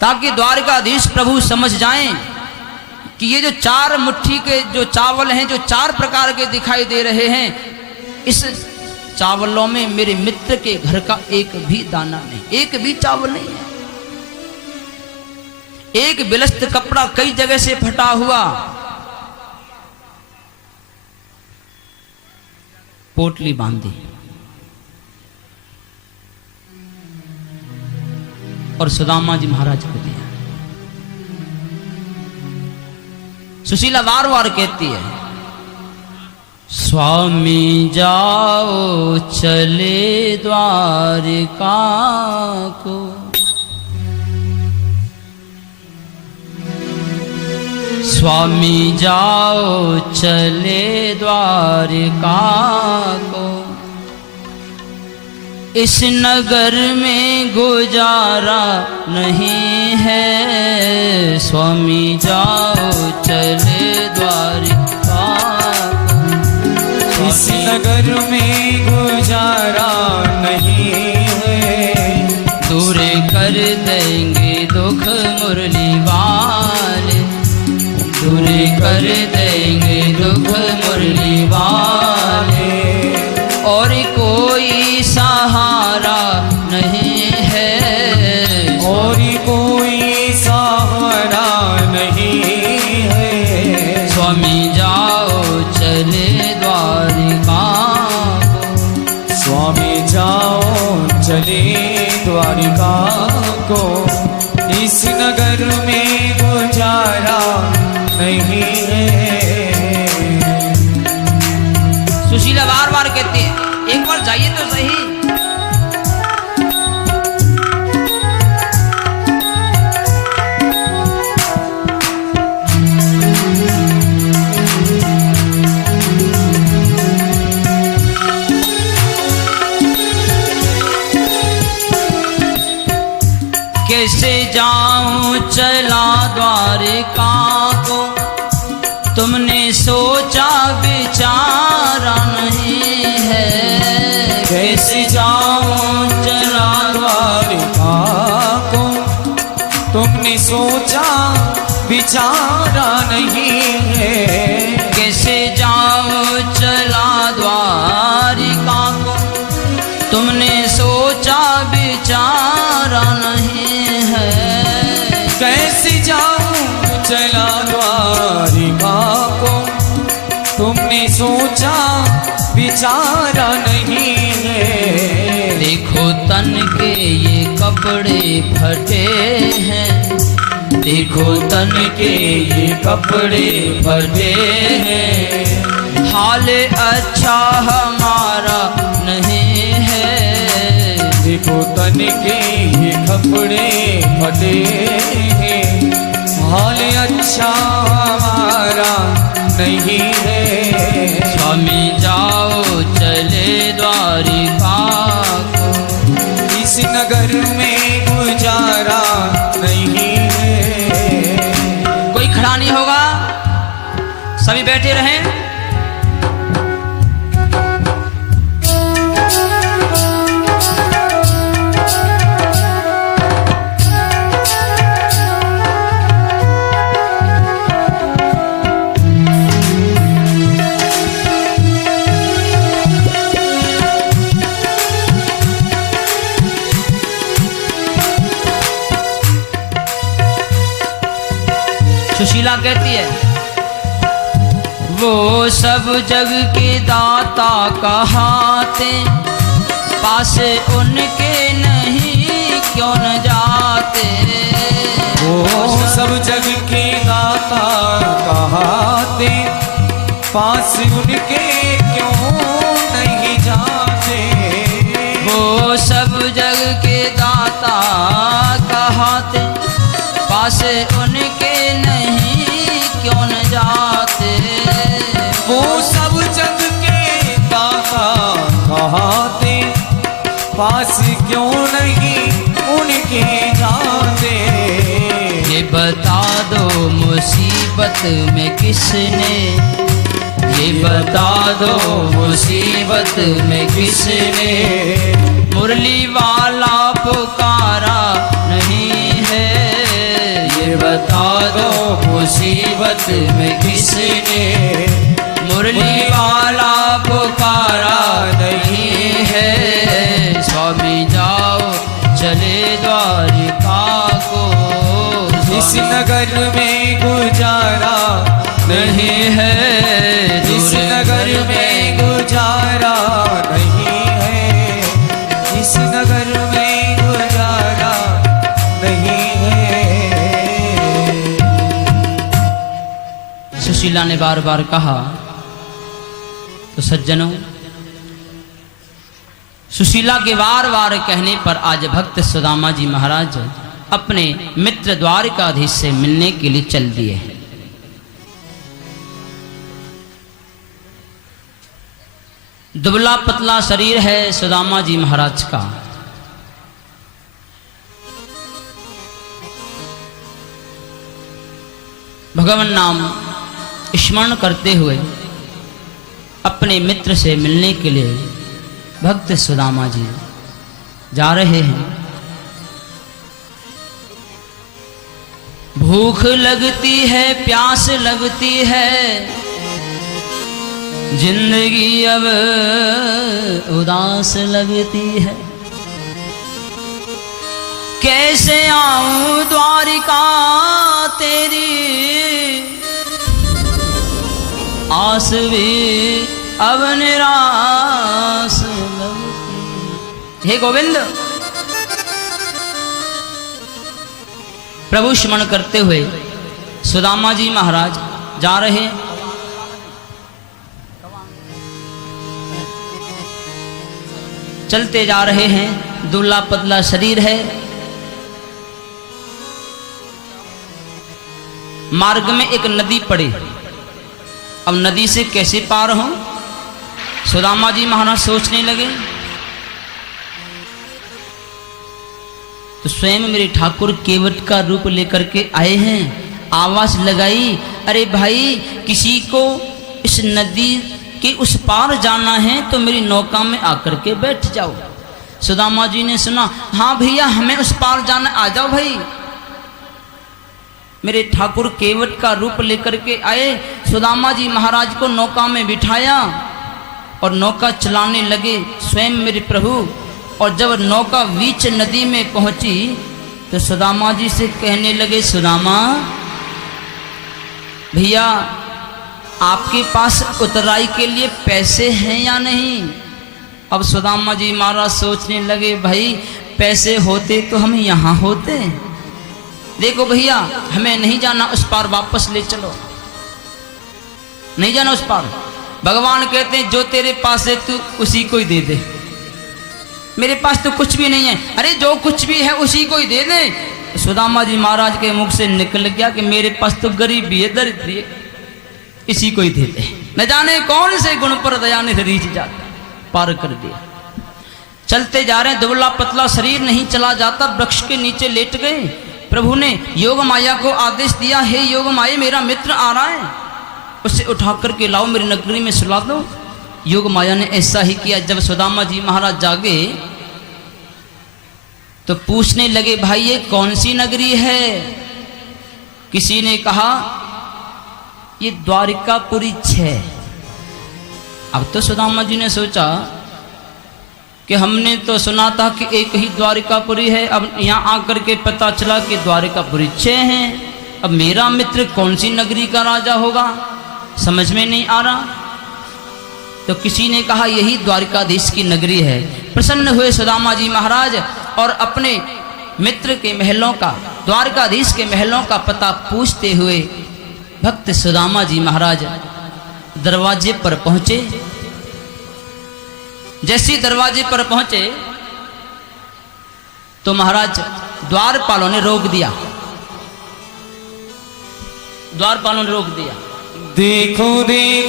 ताकि द्वारकाधीश प्रभु समझ जाएं कि ये जो 4 मुट्ठी के जो चावल हैं, जो 4 प्रकार के दिखाई दे रहे हैं, इस चावलों में मेरे मित्र के घर का एक भी दाना नहीं, एक भी चावल नहीं है। एक बिलस्त कपड़ा कई जगह से फटा हुआ, पोटली बांधी और सुदामा जी महाराज को दिया। सुशीला बार बार कहती है, स्वामी जाओ चले द्वारिका को, स्वामी जाओ चले द्वारिका को, इस नगर में गुजारा नहीं है, स्वामी जाओ चले द्वारिका को, इस नगर में गुजारा नहीं है, दूर कर देंगे दुख मुरली वाले, दूर कर देंगे दुख मुरली वाले, और कोई सहारा नहीं है, और कोई सहारा नहीं है, स्वामी जाओ चले द्वारिका को, स्वामी जाओ चले द्वारिका को, इस नगर में गुजारा नहीं है। सुशीला बार बार कहती है, एक बार जाइए तो सही। कैसे जाऊं चला द्वारिका को, तुमने सोचा विचारा नहीं है, कैसे जाऊं चला द्वारिका को, तुमने सोचा विचारा नहीं है, कैसे जाऊं चला द्वारिका को, तुमने सोचा विचारा नहीं है, कैसे जाऊं चला द्वारिका को, तुमने सोचा विचारा नहीं है, देखो तन के ये कपड़े फटे हैं, देखो तन के ये कपड़े फटे हैं, हाल अच्छा हमारा नहीं है, देखो तन के ये कपड़े फटे हैं, हाल अच्छा हमारा नहीं है, स्वामी जाओ चले द्वारिका को, इस नगर में गुजारा नहीं है। कोई खड़ा नहीं होगा, सभी बैठे रहें। सुशीला कहती है, वो सब जग के दाता कहाते, पास उनके नहीं क्यों न जाते, वो सब जग के दाता कहाते, पास उनके क्यों नहीं जाते, वो सब जग के दाता कहाते, पास उनके नहीं क्यों न जाते, वो सब जग के दाता कहाते, पास क्यों नहीं उनके जाते, ये बता दो मुसीबत में किसने, ये बता दो मुसीबत में किसने, मुरली वाला पुकारा नहीं है, मुसीबत में किसने मुरली वाला पुकारा नहीं है। स्वामी जाओ चले द्वारिका को, इस नगर में गुजारा नहीं है। इस नगर में गुजारा नहीं है। इस नगर में गुजारा नहीं है। सुशीला ने बार बार कहा तो सज्जनों, सुशीला के बार बार कहने पर आज भक्त सुदामा जी महाराज अपने मित्र द्वारिकाधीश से मिलने के लिए चल दिए। दुबला पतला शरीर है सुदामा जी महाराज का। भगवान नाम स्मरण करते हुए अपने मित्र से मिलने के लिए भक्त सुदामा जी जा रहे हैं। भूख लगती है, प्यास लगती है, जिंदगी अब उदास लगती है। कैसे आऊं द्वारिका तेरी आस भी अब निराश लगती। हे गोविंद, प्रभु स्मरण करते हुए सुदामा जी महाराज जा रहे। चलते जा रहे हैं, दुबला पतला शरीर है। मार्ग में एक नदी पड़ी। अब नदी से कैसे पार हो, सुदामा जी महाराज सोचने लगे। तो स्वयं मेरे ठाकुर केवट का रूप लेकर के आए हैं। आवाज लगाई, अरे भाई, किसी को इस नदी के उस पार जाना है तो मेरी नौका में आकर के बैठ जाओ। सुदामा जी ने सुना, हाँ भैया, हमें उस पार जाना, आ जाओ भाई। मेरे ठाकुर केवट का रूप लेकर के आए। सुदामा जी महाराज को नौका में बिठाया और नौका चलाने लगे स्वयं मेरे प्रभु। और जब नौका बीच नदी में पहुंची तो सुदामा जी से कहने लगे, सुदामा भैया, आपके पास उतराई के लिए पैसे हैं या नहीं? अब सुदामा जी महाराज सोचने लगे, भाई पैसे होते तो हम यहाँ होते। देखो भैया, हमें नहीं जाना उस पार, वापस ले चलो, नहीं जाना उस पार। भगवान कहते हैं, जो तेरे पास है तू उसी को ही दे दे। मेरे पास तो कुछ भी नहीं है। अरे जो कुछ भी है उसी को ही दे दे। सुदामा जी महाराज के मुख से निकल गया कि मेरे पास तो गरीबी है, दरिद्री है, इसी को ही दे दे। न जाने कौन से गुण पर दया ने रीझ जाता, पार कर दिया। चलते जा रहे हैं, दुबला पतला शरीर नहीं चला जाता। वृक्ष के नीचे लेट गए। प्रभु ने योग माया को आदेश दिया, हे योग माया, मेरा मित्र आ रहा है, उसे उठा करके लाओ, मेरी नगरी में सुला दो। योग माया ने ऐसा ही किया। जब सुदामा जी महाराज जागे तो पूछने लगे, भाई ये कौन सी नगरी है? किसी ने कहा, ये द्वारिकापुरी 6। अब तो सुदामा जी ने सोचा कि हमने तो सुना था कि एक ही द्वारिकापुरी है, अब यहाँ आकर के पता चला कि द्वारिकापुरी 6 हैं। अब मेरा मित्र कौन सी नगरी का राजा होगा, समझ में नहीं आ रहा। तो किसी ने कहा, यही द्वारिकाधीश की नगरी है। प्रसन्न हुए सुदामा जी महाराज और अपने मित्र के महलों का, द्वारिकाधीश के महलों का पता पूछते हुए भक्त सुदामा जी महाराज दरवाजे पर पहुंचे। जैसे दरवाजे पर पहुंचे तो महाराज द्वारपालों ने रोक दिया। द्वारपालों ने रोक दिया। देखो देखो